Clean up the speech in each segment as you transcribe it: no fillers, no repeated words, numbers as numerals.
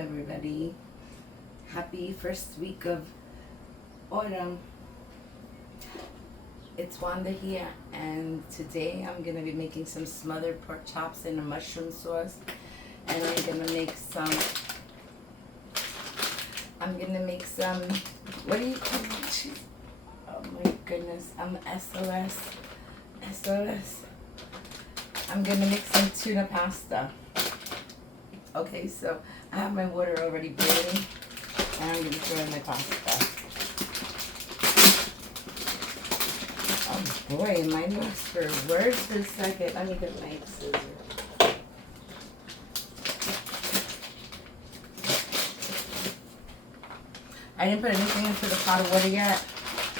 everybody. Happy first week of autumn. It's Wanda here, and today I'm gonna be making some smothered pork chops in a mushroom sauce, and I'm gonna make some. What do you call it? Oh my goodness! I'm SOS. I'm gonna make some tuna pasta. Okay, so I have my water already boiling, and I'm gonna throw in my pasta. Oh boy, am I lost for words for a second. Let me get my scissors. I didn't put anything into the pot of water yet.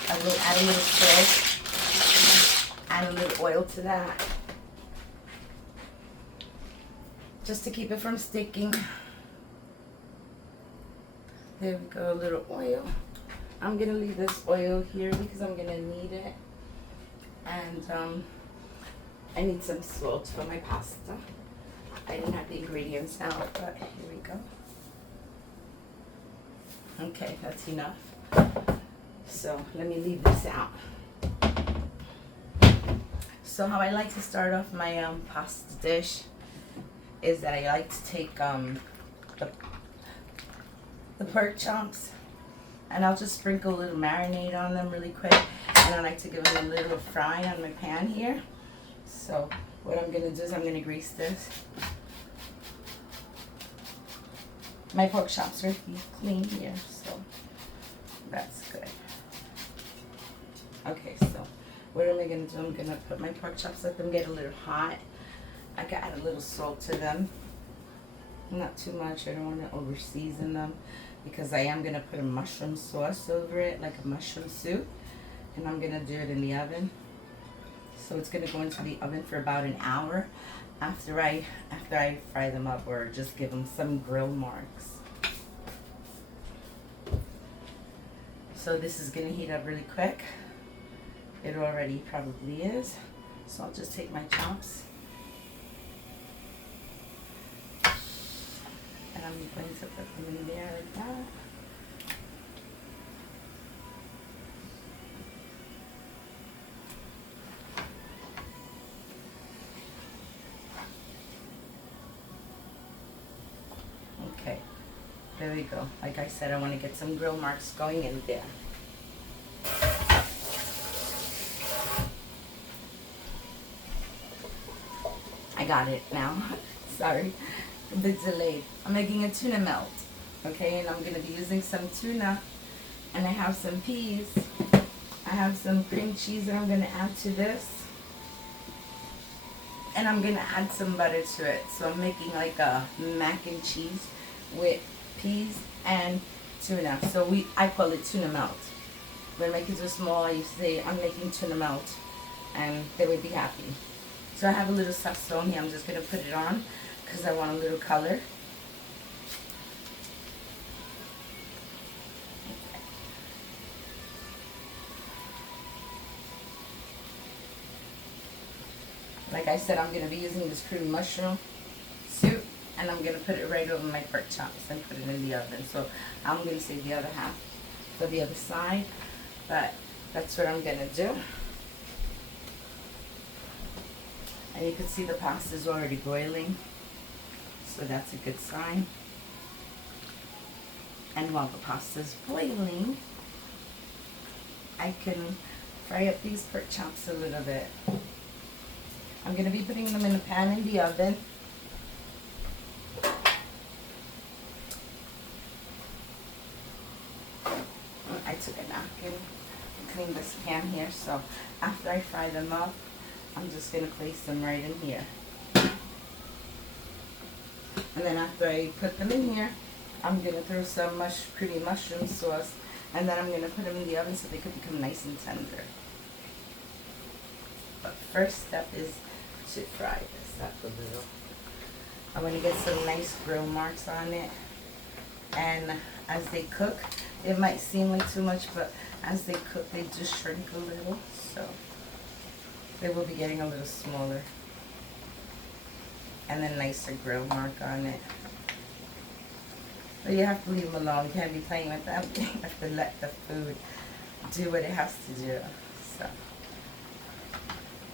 I will add a little salt, add a little oil to that, just to keep it from sticking. There we go, a little oil. I'm gonna leave this oil here because I'm gonna need it. And I need some salt for my pasta. I didn't have the ingredients out, but here we go. Okay, that's enough. So let me leave this out. So how I like to start off my pasta dish is that I like to take the pork chops, and I'll just sprinkle a little marinade on them really quick, and I like to give them a little fry on my pan here. So what I'm gonna do is I'm gonna grease this. My pork chops are clean here, so that's good. Okay, so what am I gonna do? I'm gonna put my pork chops, let them get a little hot. I can add a little salt to them. Not too much, I don't wanna over season them, because I am gonna put a mushroom sauce over it, like a mushroom soup, and I'm gonna do it in the oven. So it's gonna go into the oven for about an hour after I fry them up, or just give them some grill marks. So this is gonna heat up really quick. It already probably is. So I'll just take my chops, and I'm going to put them in there like that. Okay, there we go. Like I said, I want to get some grill marks going in there. I got it now. Sorry, a bit delayed. I'm making a tuna melt, okay, and I'm going to be using some tuna, and I have some peas. I have some cream cheese that I'm going to add to this, and I'm going to add some butter to it. So I'm making like a mac and cheese with peas and tuna. So I call it tuna melt. When my kids were small, I used to say, I'm making tuna melt, and they would be happy. So I have a little saffron here. I'm just going to put it on because I want a little color. Like I said, I'm going to be using this creamy mushroom soup, and I'm going to put it right over my pork chops and put it in the oven. So I'm going to save the other half for the other side, but that's what I'm going to do. And you can see the pasta is already boiling, so that's a good sign. And while the pasta is boiling, I can fry up these pork chops a little bit. I'm going to be putting them in a pan in the oven. I took a napkin and cleaned this pan here, so after I fry them up, I'm just going to place them right in here. And then after I put them in here, I'm going to throw some creamy mushroom sauce, and then I'm going to put them in the oven so they can become nice and tender. But first step is to fry this up a little. I want to get some nice grill marks on it. And as they cook, it might seem like too much, but as they cook, they just shrink a little. So they will be getting a little smaller. And then nicer grill mark on it. But you have to leave them alone. You can't be playing with them. You have to let the food do what it has to do. So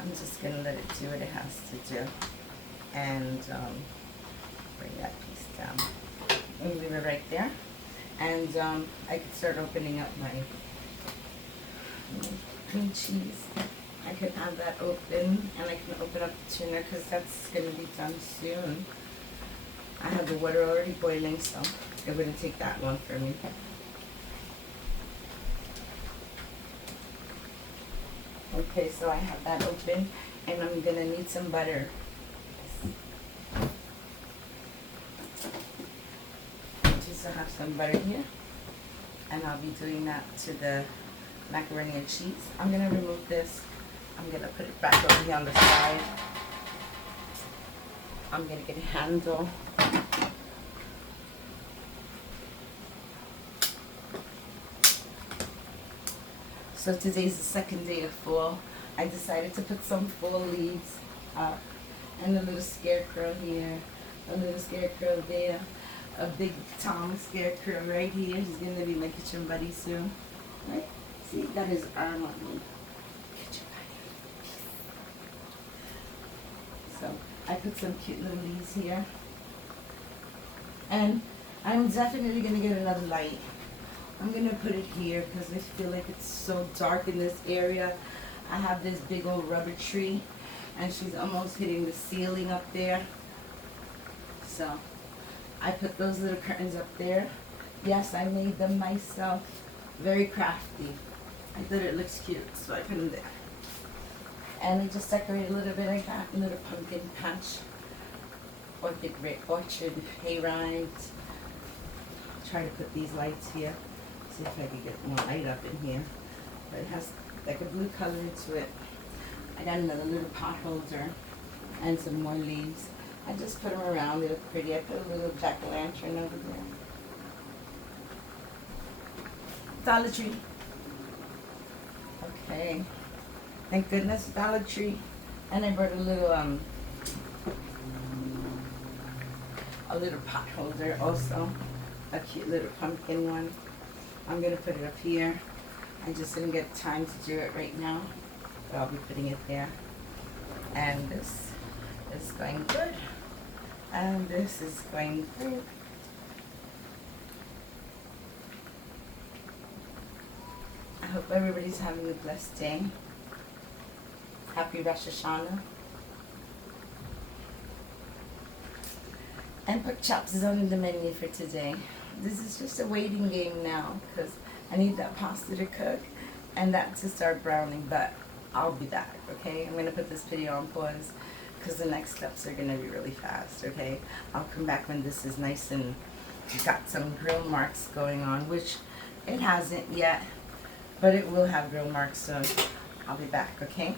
I'm just gonna let it do what it has to do, and bring that piece down. And leave it right there, and I can start opening up my cream cheese. I can have that open, and I can open up the tuna because that's gonna be done soon. I have the water already boiling, so it wouldn't take that long for me. Okay, so I have that open, and I'm gonna need some butter. Just to have some butter here, and I'll be doing that to the macaroni and cheese. I'm gonna remove this. I'm gonna put it back over here on the side. I'm gonna get a handle. So today's the second day of fall. I decided to put some fall leaves up, and a little scarecrow here, a little scarecrow there, a big Tom scarecrow right here. He's gonna be my kitchen buddy soon. Right? See, he got his arm on me. Kitchen buddy. So I put some cute little leaves here. And I'm definitely gonna get another light. I'm gonna put it here because I feel like it's so dark in this area. I have this big old rubber tree, and she's almost hitting the ceiling up there. So I put those little curtains up there. Yes, I made them myself. Very crafty. I thought it looks cute, so I put them there. And I just decorated a little bit. I got a little pumpkin patch, orchard hayride. Try to put these lights here. See if I can get more light up in here. But it has like a blue color to it. I got another little pot holder and some more leaves. I just put them around. They look pretty. I put a little jack-o'-lantern over there. Dollar Tree. Okay. Thank goodness, Dollar Tree. And I brought a little pot holder also. A cute little pumpkin one. I'm gonna put it up here. I just didn't get time to do it right now, but I'll be putting it there. And this is going good. And this is going good. I hope everybody's having a blessed day. Happy Rosh Hashanah. And pork chops is on the menu for today. This is just a waiting game now because I need that pasta to cook and that to start browning, but I'll be back, okay? I'm going to put this video on pause because the next steps are going to be really fast, okay? I'll come back when this is nice and got some grill marks going on, which it hasn't yet, but it will have grill marks soon. I'll be back, okay?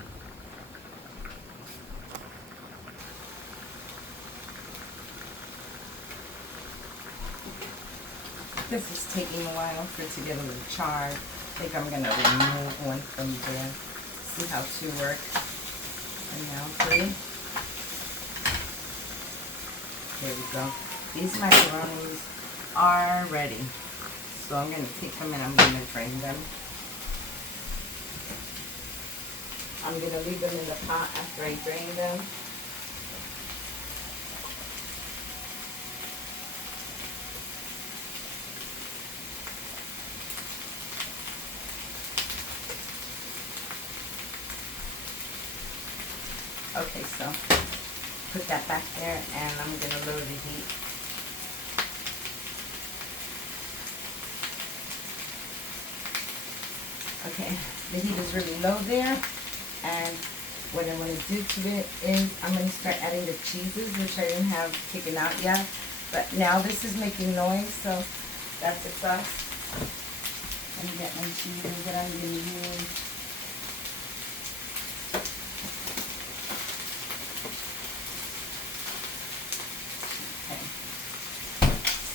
This is taking a while for it to get a little charred. I think I'm going to remove one from there. See how two work. And now 3. There we go. These macaronis are ready. So I'm going to take them and I'm going to drain them. I'm going to leave them in the pot after I drain them. Okay, so put that back there and I'm going to lower the heat. Okay, the heat is really low there, and what I want to do to it is I'm going to start adding the cheeses, which I didn't have taken out yet, but now this is making noise, so that's the sauce. Let me get my cheeses that I'm going to use.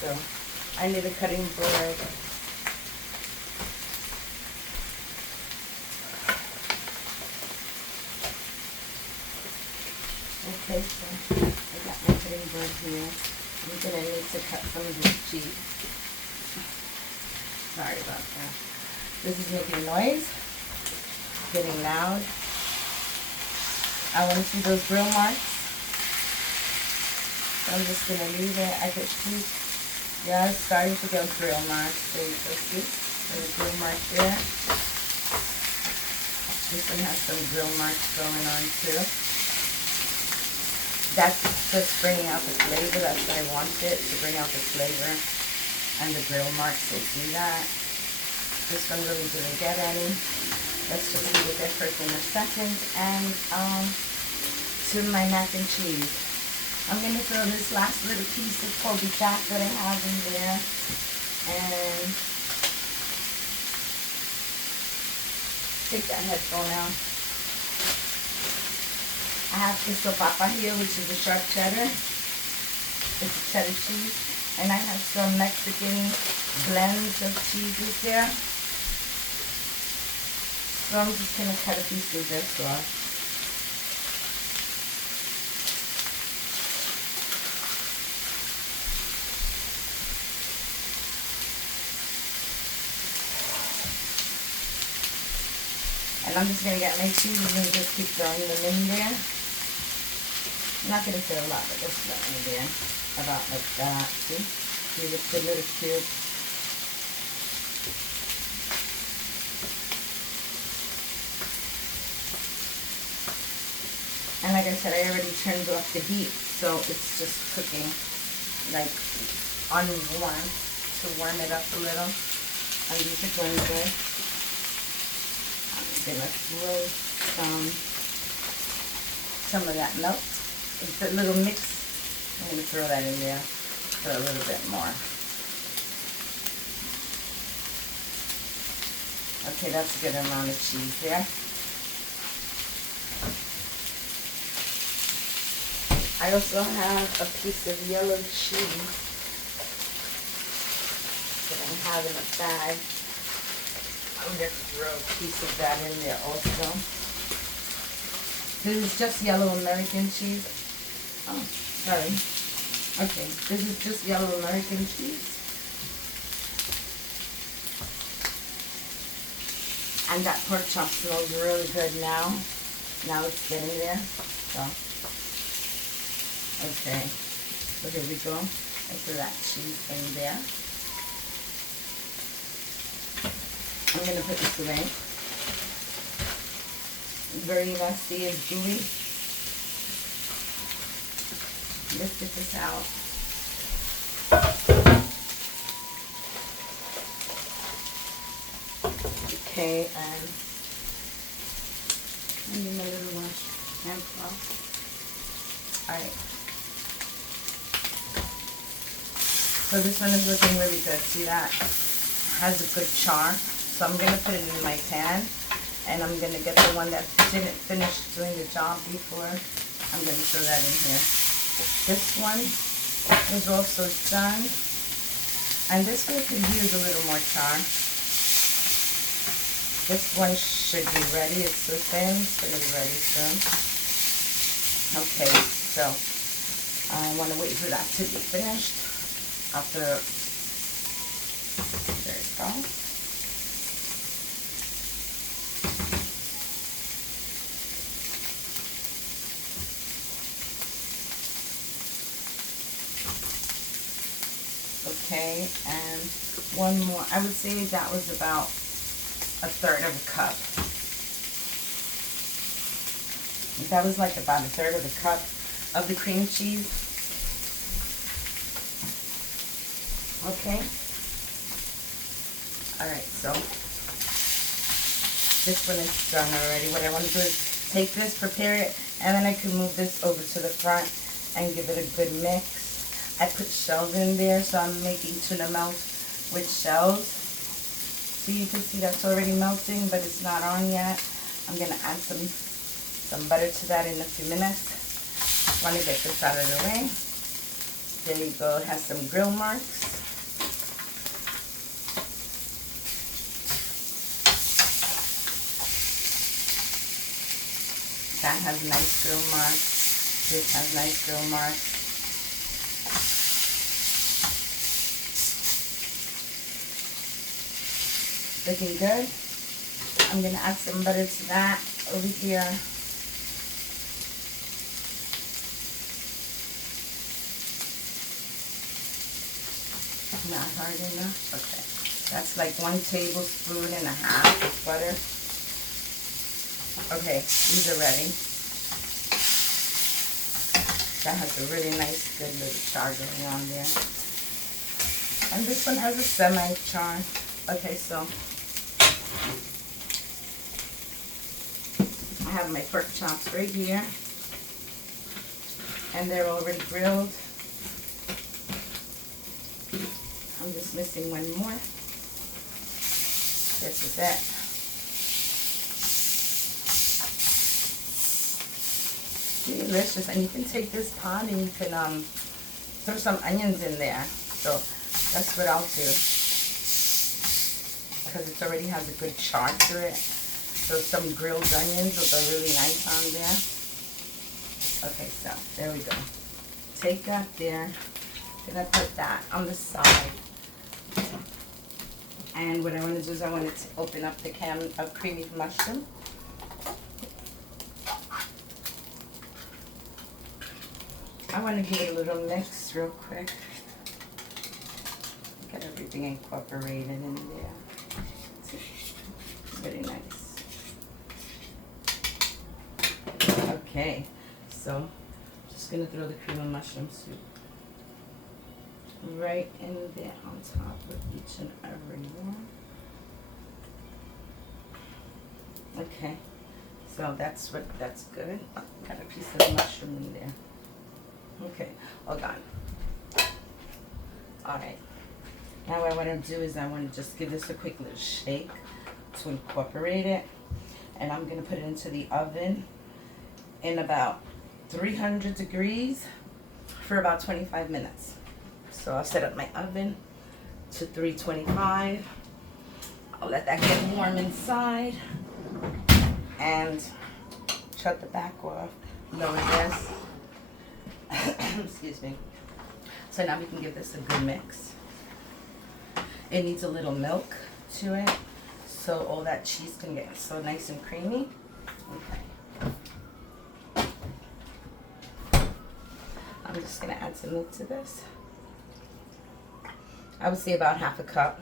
So I need a cutting board. Okay, so I got my cutting board here. I'm gonna need to cut some of this cheese. Sorry about that. This is making noise, getting loud. I want to see those grill marks. So I'm just gonna leave it. I could see, yeah, it's starting to get grill marks. There you go, see? There's a grill mark there. This one has some grill marks going on too. That's just bringing out the flavor. That's what I wanted, to bring out the flavor and the grill marks. So see that? This one really didn't get any. Let's just leave it there for a second. And to my mac and cheese. I'm going to throw this last little piece of Kobe fat that I have in there. And take that headphone out. I have queso papa here, which is a sharp cheddar. It's a cheddar cheese. And I have some Mexican blends of cheeses there. So I'm just going to cut a piece of this off. And I'm just going to get my cheese and just keep throwing them in there. I'm not going to put a lot, but just throw in there. About like that. See? See the little cube. And like I said, I already turned off the heat, so it's just cooking like on warm to warm it up a little. And these are going good. I'm gonna throw some of that melt. It's a little mix. I'm gonna throw that in there for a little bit more. Okay, that's a good amount of cheese there. I also have a piece of yellow cheese that I have in a bag. I'm going to throw a piece of that in there also. This is just yellow American cheese. Oh, sorry. Okay, this is just yellow American cheese. And that pork chop smells really good now. Now it's getting there. So. Okay, so here we go. I threw that cheese in there. I'm going to put this away. Very messy and gooey. Let's get this out. Okay, and I need my little hand cloth. Alright. So this one is looking really good. See that? Has a good char. So I'm going to put it in my pan. And I'm going to get the one that didn't finish doing the job before. I'm going to throw that in here. This one is also done. And this one could use a little more char. This one should be ready. It's so thin. It's going to be ready soon. Okay, so I want to wait for that to be finished. After, there you go. Okay, and one more. I would say that was about a third of a cup. That was like about a third of a cup of the cream cheese. Okay. Alright, so this one is done already. What I want to do is take this, prepare it, and then I can move this over to the front and give it a good mix. I put shells in there, so I'm making tuna melt with shells. So you can see that's already melting, but it's not on yet. I'm going to add some butter to that in a few minutes. Just want to get this out of the way. There you go. It has some grill marks. That has nice grill marks. This has nice grill marks. Looking good. I'm going to add some butter to that over here. Not hard enough? Okay. That's like 1.5 tablespoons of butter. Okay, these are ready. That has a really nice, good little char going on there. And this one has a semi-char. Okay, so I have my pork chops right here. And they're already grilled. I'm just missing one more. This is it. Delicious. And you can take this pot and you can throw some onions in there. So that's what I'll do. Because it already has a good char to it. So some grilled onions will go really nice on there. Okay, so there we go. Take that there. Gonna put that on the side. And what I want to do is I want to open up the can of creamy mushroom. I want to give it a little mix real quick. Get everything incorporated in there. Very nice. Okay, so I'm just going to throw the cream of mushroom soup right in there on top of each and every one. Okay, so that's good. Got a piece of mushroom in there. Okay, all gone. All right. Now what I want to do is I want to just give this a quick little shake to incorporate it. And I'm going to put it into the oven in about 300 degrees for about 25 minutes. So I'll set up my oven to 325. I'll let that get warm inside. And shut the back off. Lower this. Excuse me. So now we can give this a good mix. It needs a little milk to it, so all that cheese can get so nice and creamy. Okay. I'm just gonna add some milk to this. I would say about half a cup.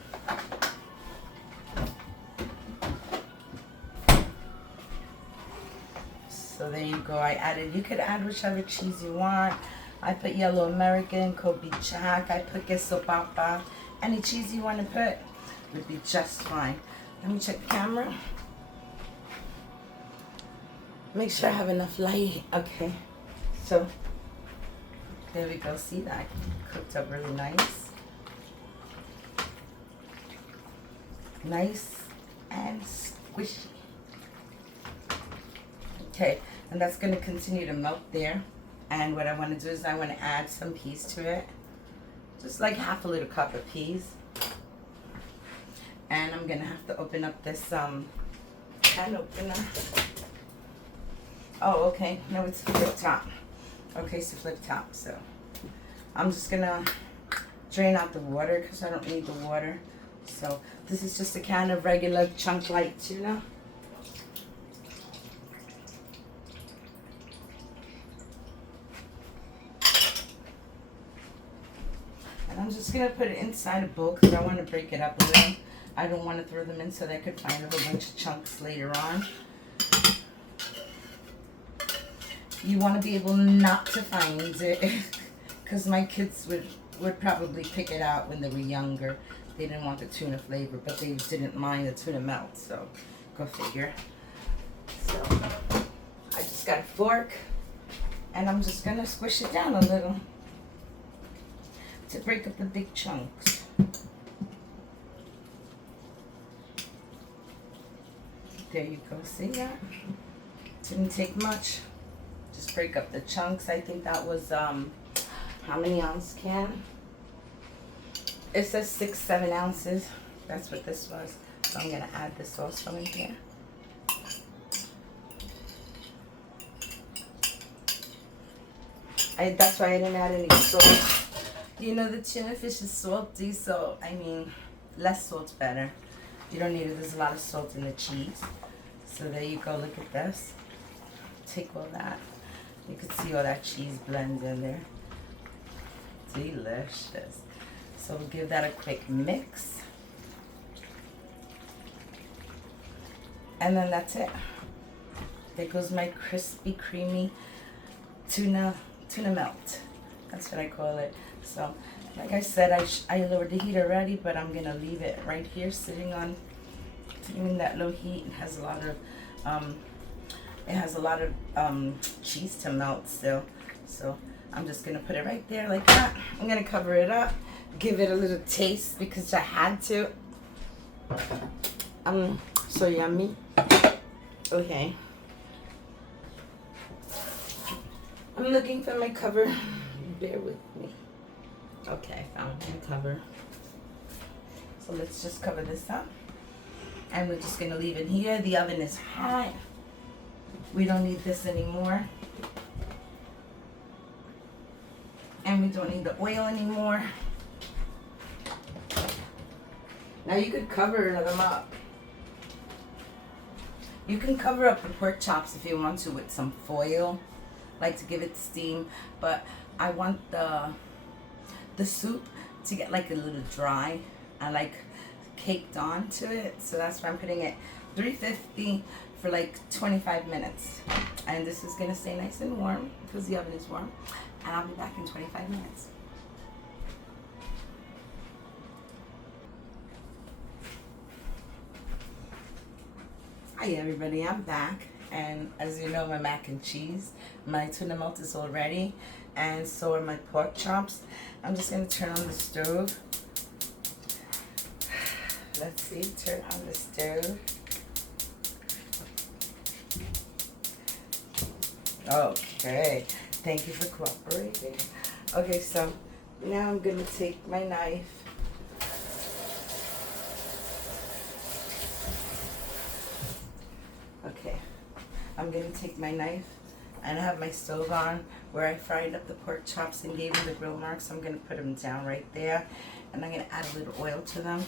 So there you go. You could add whichever cheese you want. I put yellow American, Kobe Jack, I put queso papa. Any cheese you want to put would be just fine. Let me check the camera. Make sure I have enough light. Okay. So there we go. See, that cooked up really nice. Nice and squishy. Okay, and that's going to continue to melt there. And what I want to do is I want to add some peas to it. Just like half a little cup of peas. And I'm going to have to open up this can opener. Oh, okay. No, it's flip top. Okay, so flip top. So I'm just going to drain out the water because I don't need the water. So this is just a can of regular chunk light tuna. I'm just going to put it inside a bowl because I want to break it up a little. I don't want to throw them in so they could find a whole bunch of chunks later on. You want to be able not to find it because my kids would probably pick it out when they were younger. They didn't want the tuna flavor, but they didn't mind the tuna melt, so go figure. So I just got a fork and I'm just going to squish it down a little to break up the big chunks. There you go, see that? Didn't take much. Just break up the chunks. I think that was, how many ounce can? It says 6-7 ounces. That's what this was. So I'm gonna add the sauce from in here. That's why I didn't add any salt. You know, the tuna fish is salty, so I mean, less salt's better. You don't need it. There's a lot of salt in the cheese. So there you go. Look at this. Take all that. You can see all that cheese blends in there. Delicious. So we'll give that a quick mix. And then that's it. There goes my crispy, creamy tuna melt. That's what I call it. So, like I said, I lowered the heat already, but I'm gonna leave it right here, sitting in that low heat. It has a lot of cheese to melt still. So I'm just gonna put it right there like that. I'm gonna cover it up, give it a little taste because I had to. So yummy. Okay. I'm looking for my cover. Bear with me. Okay, I found my cover. So let's just cover this up. And we're just gonna leave it here. The oven is hot. We don't need this anymore. And we don't need the oil anymore. Now you could cover them up. You can cover up the pork chops if you want to with some foil, like to give it steam. But I want the soup to get like a little dry and like caked onto it. So that's why I'm putting it 350 for like 25 minutes. And this is gonna stay nice and warm because the oven is warm. And I'll be back in 25 minutes. Hi everybody, I'm back, and as you know, my mac and cheese, my tuna melt is all ready, and so are my pork chops. I'm just going to turn on the stove. Let's see, turn on the stove. Okay, thank you for cooperating. Okay, so now I'm going to take my knife. Okay, I'm going to take my knife, and I have my stove on where I fried up the pork chops and gave them the grill marks. I'm going to put them down right there, and I'm going to add a little oil to them,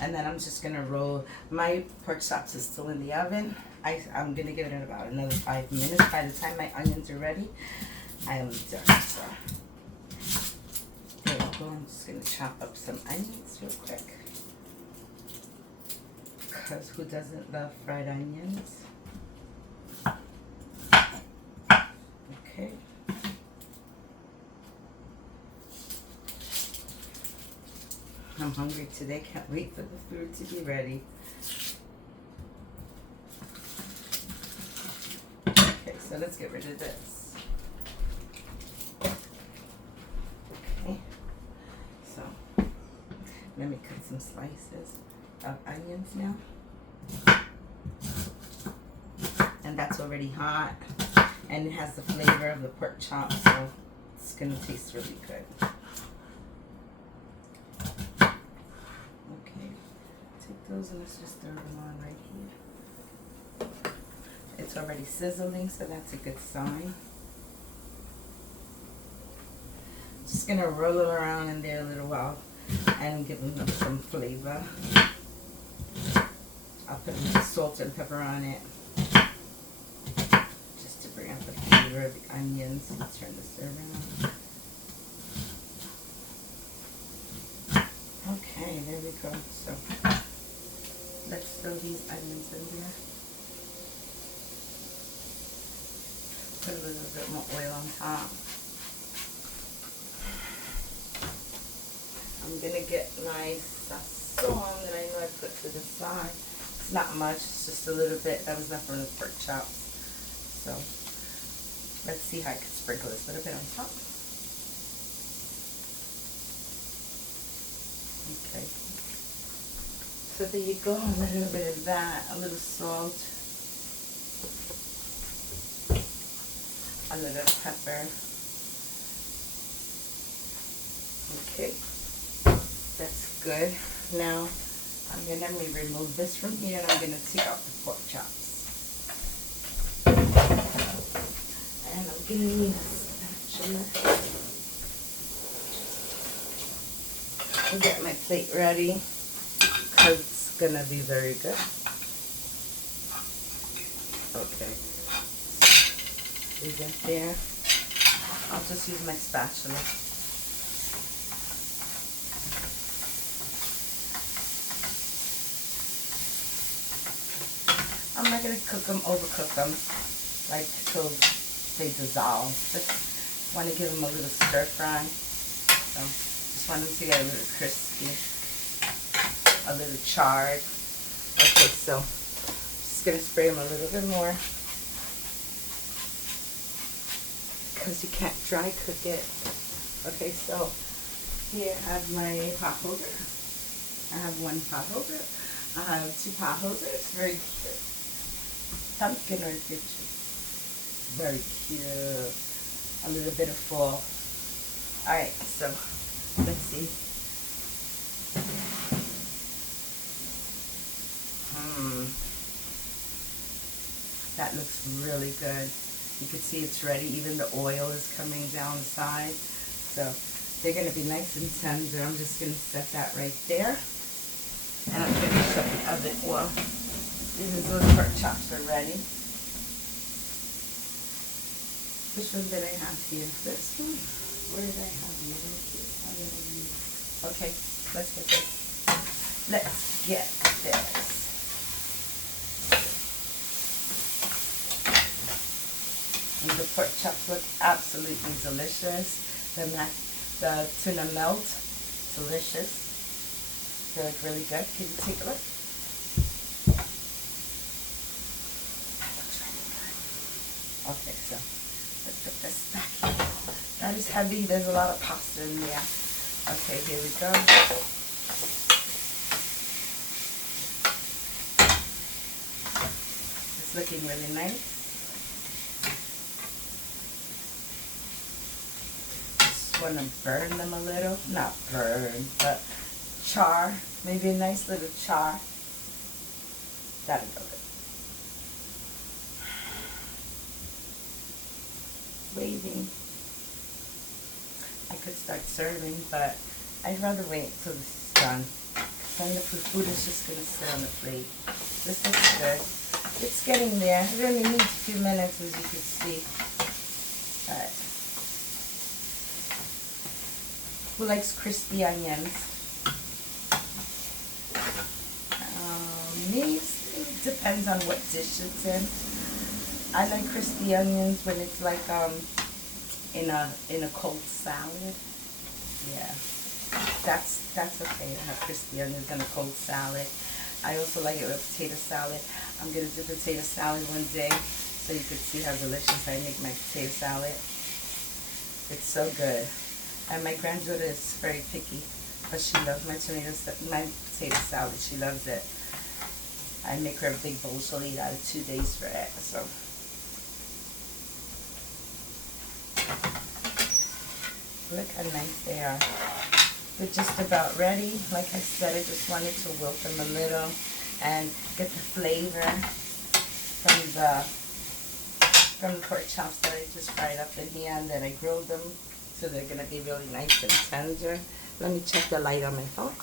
and then I'm just going to roll. My pork chops is still in the oven. I'm going to give it about another 5 minutes. By the time my onions are ready, I am done. So there we go. I'm just going to chop up some onions real quick. Because who doesn't love fried onions? Okay. I'm hungry today. Can't wait for the food to be ready. Okay, so let's get rid of this. Okay. So let me cut some slices of onions now. And that's already hot, and it has the flavor of the pork chop, so it's gonna taste really good. Okay, take those and let's just throw them on right here. It's already sizzling, so that's a good sign. Just gonna roll them around in there a little while and give them some flavor. I'll put some salt and pepper on it, just to bring out the flavor of the onions. Let's turn this around. Okay, there we go. So let's throw these onions in there. Put a little bit more oil on top. I'm gonna get my sazon that I know I put to the side. It's not much, it's just a little bit. That was enough for the pork chops. So let's see how I can sprinkle this a little bit on top. Okay. So there you go, a little bit of that, a little salt, a little pepper. Okay, that's good. Now I'm going to remove this from here, and I'm going to take out the pork chops. And I'm going to need a spatula. I'll get my plate ready because it's gonna be very good. Okay, leave that there. I'll just use my spatula. I'm not gonna cook them, overcook them, like till they dissolve. Just want to give them a little stir fry. So just want them to get a little crispy, a little charred. Okay, so just gonna spray them a little bit more because you can't dry cook it. Okay, so here I have my pot holder. I have one pot holder. I have two pot holders. Very cute. Pumpkin or picture. Very cute. A little bit of fall. Alright, so let's see. That looks really good. You can see it's ready. Even the oil is coming down the side. So they're going to be nice and tender. I'm just going to set that right there. And I'm going to shut the oven. Well, those pork chops are ready. Which one did I have here? This one? Where did I have you? Okay, let's get this. Let's get this. And the pork chops look absolutely delicious. The tuna melt, delicious. They look really good. Can you take a look? Okay, so let's put this back here. That is heavy. There's a lot of pasta in there. Okay, here we go. It's looking really nice. Just want to burn them a little. Not burn, but char. Maybe a nice little char. That'll go good. Waiting. I could start serving, but I'd rather wait till this is done. Then the food is just going to sit on the plate. This looks good. It's getting there. It only needs a few minutes, as you can see. Alright. Who likes crispy onions? Me, it depends on what dish it's in. I like crispy onions when it's like in a cold salad. Yeah, that's okay to have crispy onions in a cold salad. I also like it with potato salad. I'm gonna do potato salad one day so you can see how delicious I make my potato salad. It's so good. And my granddaughter is very picky, but she loves my potato salad. She loves it. I make her a big bowl. She'll eat out of 2 days for it. So look how nice they are. They're just about ready. Like I said, I just wanted to wilt them a little and get the flavor from the pork chops that I just fried up in here and then I grilled them. So they're gonna be really nice and tender. Let me check the light on my phone.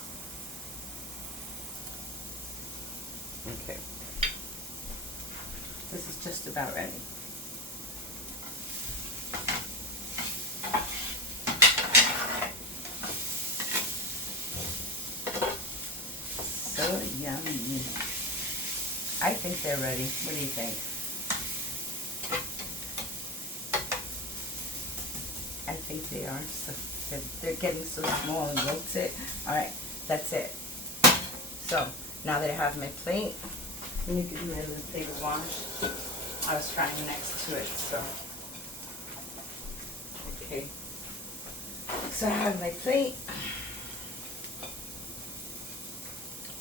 Okay. This is just about ready. So yummy. I think they're ready. What do you think? I think they are. So they're getting so small and wilted. Alright, that's it. So now that I have my plate, let me give me a little plate of wash. I was trying next to it, so. Okay. So I have my plate.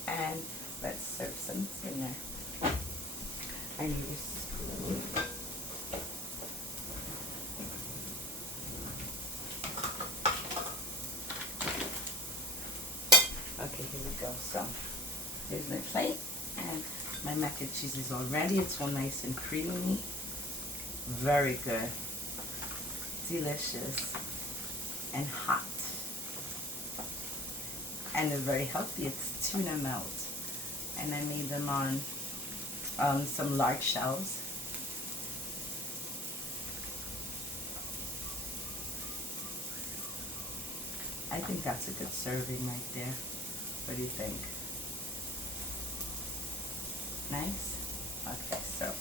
And let's serve some in there. I need a spoon. Okay, here we go. So here's my plate, and my mac and cheese is all ready. It's all nice and creamy. Very good. Delicious. And hot. And it's very healthy. It's tuna melt. and I made them on some large shells. I think that's a good serving right there. What do you think? Nice? Okay, so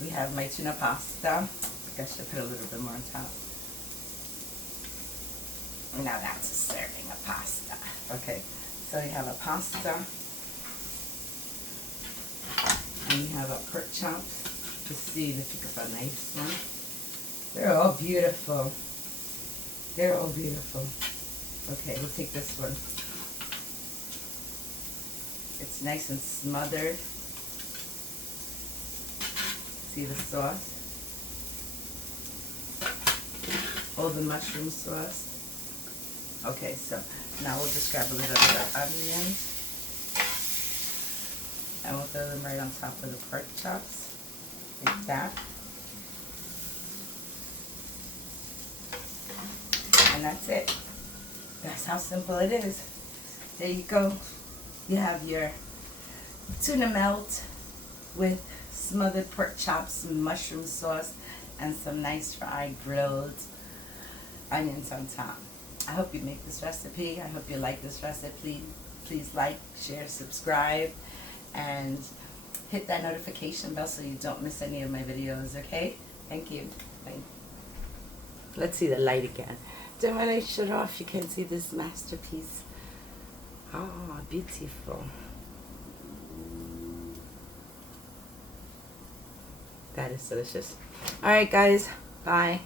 we have my tuna pasta. I guess I should put a little bit more on top. Now that's a serving of pasta. Okay, so you have a pasta. And you have a pork chops. Just see if you can find a nice one. They're all beautiful. They're all beautiful. Okay, we'll take this one. It's nice and smothered. See the sauce? Oh, the mushroom sauce. Okay, so now we'll just grab a little bit of onions. And we'll throw them right on top of the pork chops. Like that. And that's it. That's how simple it is. There you go. You have your tuna melt with smothered pork chops, mushroom sauce, and some nice fried grilled onions on top. I hope you make this recipe. I hope you like this recipe. Please like, share, subscribe, and hit that notification bell so you don't miss any of my videos, okay? Thank you. Bye. Let's see the light again. Then when I shut off, you can see this masterpiece. Oh, beautiful. That is delicious. All right, guys. Bye.